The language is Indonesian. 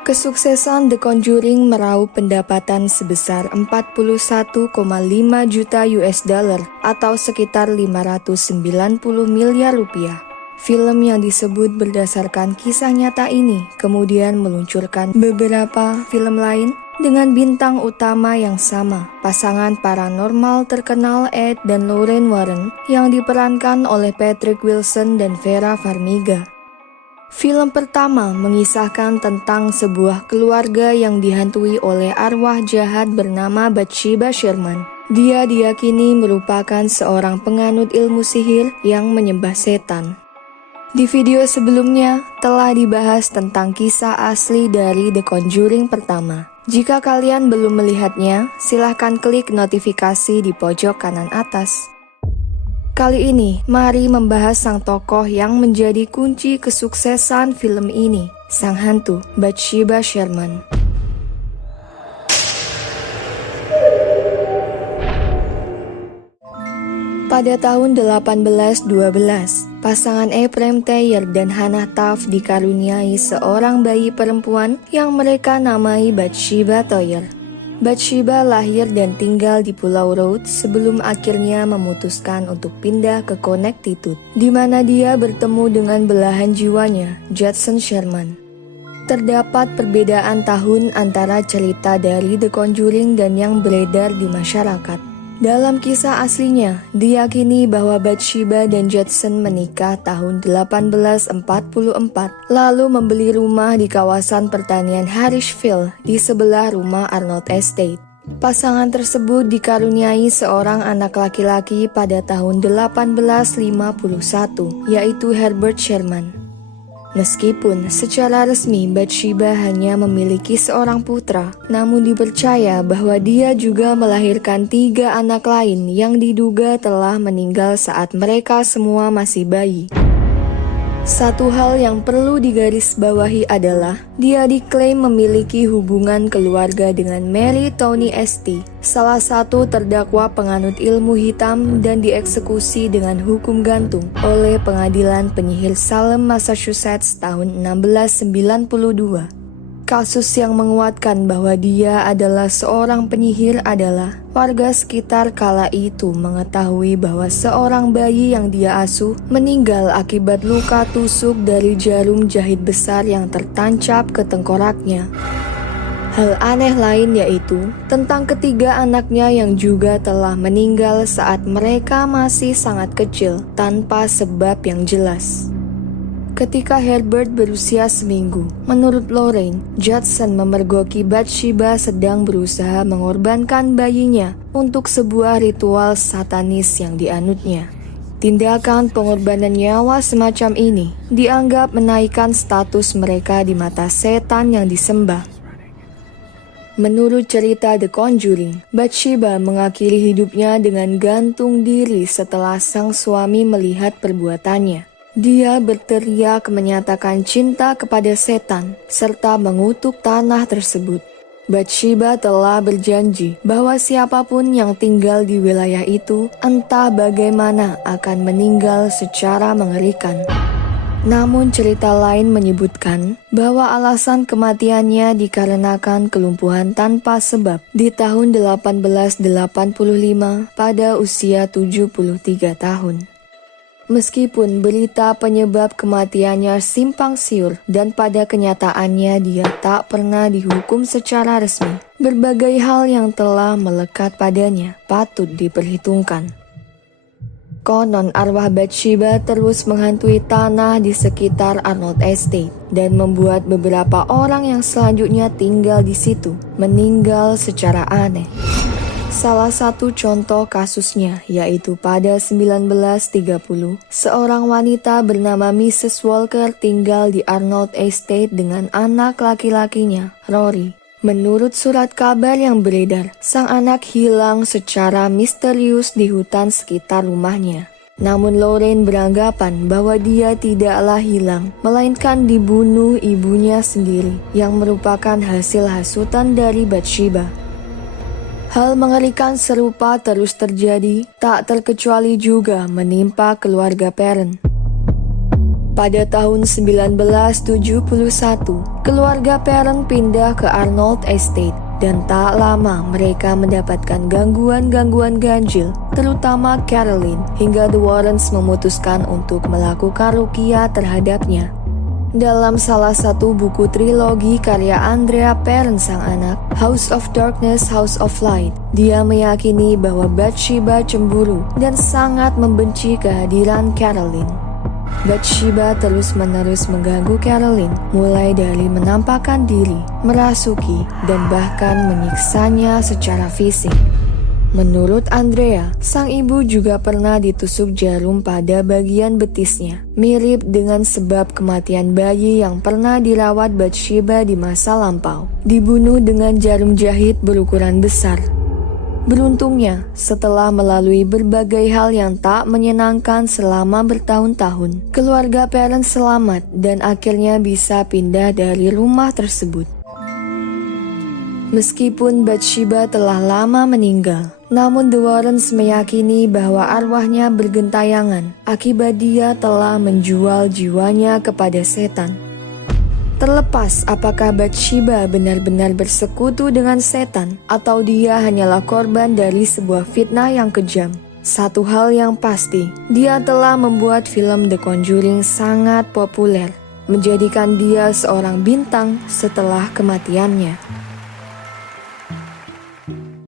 Kesuksesan The Conjuring meraup pendapatan sebesar 41,5 juta US dollar atau sekitar 590 miliar rupiah. Film yang disebut berdasarkan kisah nyata ini kemudian meluncurkan beberapa film lain dengan bintang utama yang sama, pasangan paranormal terkenal Ed dan Lorraine Warren yang diperankan oleh Patrick Wilson dan Vera Farmiga. Film pertama mengisahkan tentang sebuah keluarga yang dihantui oleh arwah jahat bernama Bathsheba Sherman. Dia diyakini merupakan seorang penganut ilmu sihir yang menyembah setan. Di video sebelumnya telah dibahas tentang kisah asli dari The Conjuring pertama. Jika kalian belum melihatnya, silahkan klik notifikasi di pojok kanan atas. Kali ini, mari membahas sang tokoh yang menjadi kunci kesuksesan film ini, sang hantu Bathsheba Sherman. Pada tahun 1812, pasangan Ephraim Thayer dan Hannah Taft dikaruniai seorang bayi perempuan yang mereka namai Bathsheba Thayer. Bathsheba lahir dan tinggal di Pulau Rhodes sebelum akhirnya memutuskan untuk pindah ke Connecticut, di mana dia bertemu dengan belahan jiwanya, Judson Sherman. Terdapat perbedaan tahun antara cerita dari The Conjuring dan yang beredar di masyarakat. Dalam kisah aslinya, diyakini bahwa Bathsheba dan Judson menikah tahun 1844, lalu membeli rumah di kawasan pertanian Harrisville di sebelah rumah Arnold Estate. Pasangan tersebut dikaruniai seorang anak laki-laki pada tahun 1851, yaitu Herbert Sherman. Meskipun secara resmi Bathsheba hanya memiliki seorang putra, namun dipercaya bahwa dia juga melahirkan 3 anak lain yang diduga telah meninggal saat mereka semua masih bayi. Satu hal yang perlu digarisbawahi adalah dia diklaim memiliki hubungan keluarga dengan Mary Tony St, salah satu terdakwa penganut ilmu hitam dan dieksekusi dengan hukum gantung oleh pengadilan penyihir Salem, Massachusetts tahun 1692. Kasus yang menguatkan bahwa dia adalah seorang penyihir adalah warga sekitar kala itu mengetahui bahwa seorang bayi yang dia asuh meninggal akibat luka tusuk dari jarum jahit besar yang tertancap ke tengkoraknya. Hal aneh lain yaitu tentang ketiga anaknya yang juga telah meninggal saat mereka masih sangat kecil tanpa sebab yang jelas. Ketika Herbert berusia seminggu, menurut Lorraine, Judson memergoki Bathsheba sedang berusaha mengorbankan bayinya untuk sebuah ritual satanis yang dianutnya. Tindakan pengorbanan nyawa semacam ini dianggap menaikkan status mereka di mata setan yang disembah. Menurut cerita The Conjuring, Bathsheba mengakhiri hidupnya dengan gantung diri setelah sang suami melihat perbuatannya. Dia berteriak menyatakan cinta kepada setan serta mengutuk tanah tersebut. Bathsheba telah berjanji bahwa siapapun yang tinggal di wilayah itu entah bagaimana akan meninggal secara mengerikan. Namun cerita lain menyebutkan bahwa alasan kematiannya dikarenakan kelumpuhan tanpa sebab di tahun 1885 pada usia 73 tahun. Meskipun berita penyebab kematiannya simpang siur dan pada kenyataannya dia tak pernah dihukum secara resmi, berbagai hal yang telah melekat padanya patut diperhitungkan. Konon arwah Bathsheba terus menghantui tanah di sekitar Arnold Estate dan membuat beberapa orang yang selanjutnya tinggal di situ meninggal secara aneh. Salah satu contoh kasusnya yaitu pada 1930, seorang wanita bernama Mrs. Walker tinggal di Arnold Estate dengan anak laki-lakinya, Rory. Menurut surat kabar yang beredar, sang anak hilang secara misterius di hutan sekitar rumahnya. Namun Lorraine beranggapan bahwa dia tidaklah hilang, melainkan dibunuh ibunya sendiri yang merupakan hasil hasutan dari Bathsheba. Hal mengerikan serupa terus terjadi, tak terkecuali juga menimpa keluarga Perron. Pada tahun 1971, keluarga Perron pindah ke Arnold Estate dan tak lama mereka mendapatkan gangguan-gangguan ganjil, terutama Caroline, hingga The Warrens memutuskan untuk melakukan ruqyah terhadapnya. Dalam salah satu buku trilogi karya Andrea Perron sang anak, House of Darkness, House of Light, dia meyakini bahwa Bathsheba cemburu dan sangat membenci kehadiran Caroline. Bathsheba terus-menerus mengganggu Caroline, mulai dari menampakkan diri, merasuki, dan bahkan menyiksanya secara fisik. Menurut Andrea, sang ibu juga pernah ditusuk jarum pada bagian betisnya, mirip dengan sebab kematian bayi yang pernah dirawat Bathsheba di masa lampau, dibunuh dengan jarum jahit berukuran besar. Beruntungnya, setelah melalui berbagai hal yang tak menyenangkan selama bertahun-tahun, keluarga Perron selamat dan akhirnya bisa pindah dari rumah tersebut. Meskipun Bathsheba telah lama meninggal, namun The Warrens meyakini bahwa arwahnya bergentayangan akibat dia telah menjual jiwanya kepada setan. Terlepas apakah Bathsheba benar-benar bersekutu dengan setan atau dia hanyalah korban dari sebuah fitnah yang kejam, satu hal yang pasti, dia telah membuat film The Conjuring sangat populer, menjadikan dia seorang bintang setelah kematiannya.